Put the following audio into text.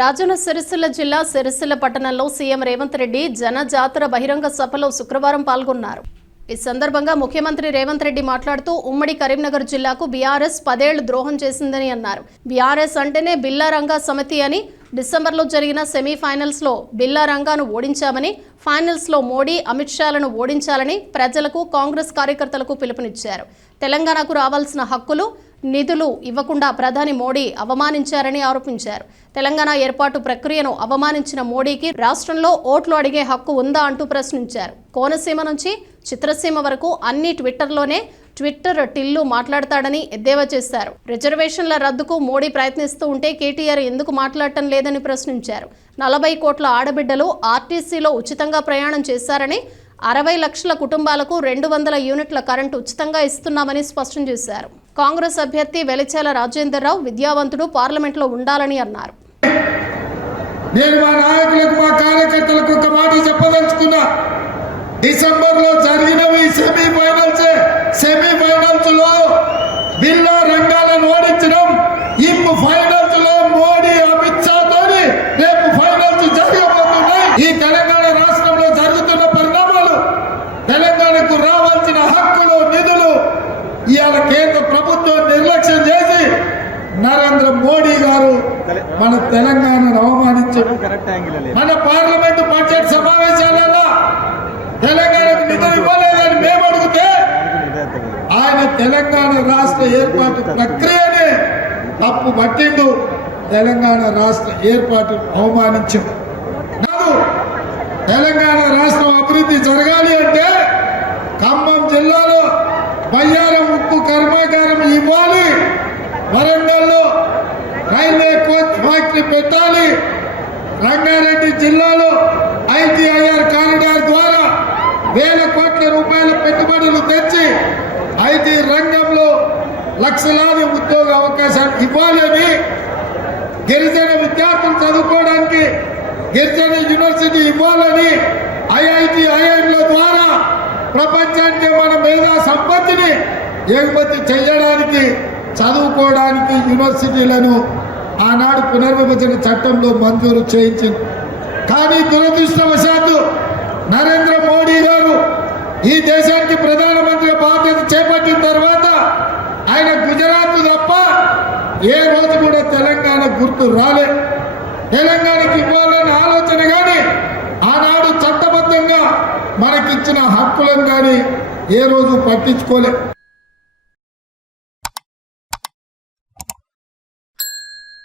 రాజన్న సిరిసిల్ల జిల్లా సిరిసిల్ల పట్టణంలో సీఎం రేవంత్ రెడ్డి జనజాతర బహిరంగ సభలో శుక్రవారం పాల్గొన్నారు. ఈ సందర్భంగా ముఖ్యమంత్రి రేవంత్ రెడ్డి మాట్లాడుతూ ఉమ్మడి కరీంనగర్ జిల్లాకు బీఆర్ఎస్ 10 ఏళ్లు ద్రోహం చేసిందని అన్నారు. బీఆర్ఎస్ అంటేనే బిల్లారంగా సమితి అని, డిసెంబర్లో జరిగిన సెమీఫైనల్స్లో బిల్లారంగాను ఓడించామని, ఫైనల్స్లో మోడీ అమిత్ షాలను ఓడించాలని ప్రజలకు కాంగ్రెస్ కార్యకర్తలకు పిలుపునిచ్చారు. తెలంగాణకు రావాల్సిన హక్కులు, నిధులు ఇవ్వకుండా ప్రధాని మోడీ అవమానించారని ఆరోపించారు. తెలంగాణ ఏర్పాటు ప్రక్రియను అవమానించిన మోడీకి రాష్ట్రంలో ఓట్లు అడిగే హక్కు ఉందా అంటూ ప్రశ్నించారు. కోనసీమ నుంచి చిత్రసీమ వరకు అన్ని ట్విట్టర్ టిల్లు మాట్లాడతాడని ఎద్దేవా చేశారు. రిజర్వేషన్ల రద్దుకు మోడీ ప్రయత్నిస్తూ ఉంటే కేటీఆర్ ఎందుకు మాట్లాడటం లేదని ప్రశ్నించారు. 40 కోట్ల ఆడబిడ్డలు ఆర్టీసీలో ఉచితంగా ప్రయాణం చేశారని, 60 లక్షల కుటుంబాలకు 200 యూనిట్ల కరెంటు ఉచితంగా ఇస్తున్నామని స్పష్టం చేశారు. కాంగ్రెస్ అభ్యర్థి వెలిచాల రాజేందర్రావు విద్యావంతుడు, పార్లమెంట్లో ఉండాలని అన్నారు. నేను మా నాయకులకు, మా కార్యకర్తలకు ఒక మాట చెప్పదలుచుకున్నా. డిసెంబర్లో జరిగినవి సెమీఫైనల్స్ లో బిల్లా రంగాలను ఓడించడం, ఇప్పుడు ఫైనల్స్ లో మోడీ అమిత్ షా తోని రేపు ఫైనల్స్ జరగబోతున్నాయి. ఈ తెలంగాణ రాష్ట్రంలో జరుగుతున్న పరిణామాలు, తెలంగాణకు రావాల్సిన హక్కులు, నిధులు ఇవాళ కేంద్ర ప్రభుత్వం నిర్లక్ష్యం చేసి నరేంద్ర మోడీ గారు మన తెలంగాణను అవమానించారు. మన పార్లమెంటు బడ్జెట్ సమావేశాలలో తెలంగాణకు నిధులు ఇవ్వలేదని మేము అడిగితే ఆయన తెలంగాణ రాష్ట్ర ఏర్పాటు ప్రక్రియనే తప్పు పట్టిండు. తెలంగాణ రాష్ట్ర ఏర్పాటు అవమానించాం. తెలంగాణ రాష్ట్రం అభివృద్ధి జరగాలి అంటే ఖమ్మం జిల్లాలో బయ్యారం ఉక్కు కర్మాగారం ఇవ్వాలి, వరంగల్లో రైల్వే కోచ్ ఫ్యాక్టరీ పెట్టాలి, రంగారెడ్డి జిల్లాలో ఐటీఐఆర్ కారిడార్ ద్వారా 1000 కోట్ల రూపాయల పెట్టుబడులు తెచ్చి ఐటీ రంగంలో లక్షలాది ఉద్యోగ అవకాశాలు ఇవ్వాలని, గిరిజన విద్యార్థులు చదువుకోవడానికి గిరిజన యూనివర్సిటీ ఇవ్వాలని, ఐఐఎంల ద్వారా ప్రపంచానికి మన మేధా సంపత్తిని ఎగుమతి చేయడానికి, చదువుకోవడానికి యూనివర్సిటీలను ఆనాడు పునర్విభజన చట్టంలో మంజూరు చేయించింది. కానీ దురదృష్టవశాత్తు నరేంద్ర మోడీ గారు ఈ దేశానికి ప్రధానమంత్రిగా బాధ్యత చేపట్టిన తర్వాత ఆయన గుజరాత్ తప్ప ఏ రోజు కూడా తెలంగాణ గుర్తు రాలే. తెలంగాణకి ఇవ్వాలన్న ఆలోచన కానీ, ఆనాడు చట్టబద్ధంగా మనకిచ్చిన హక్కులను కానీ ఏ రోజు పట్టించుకోలే.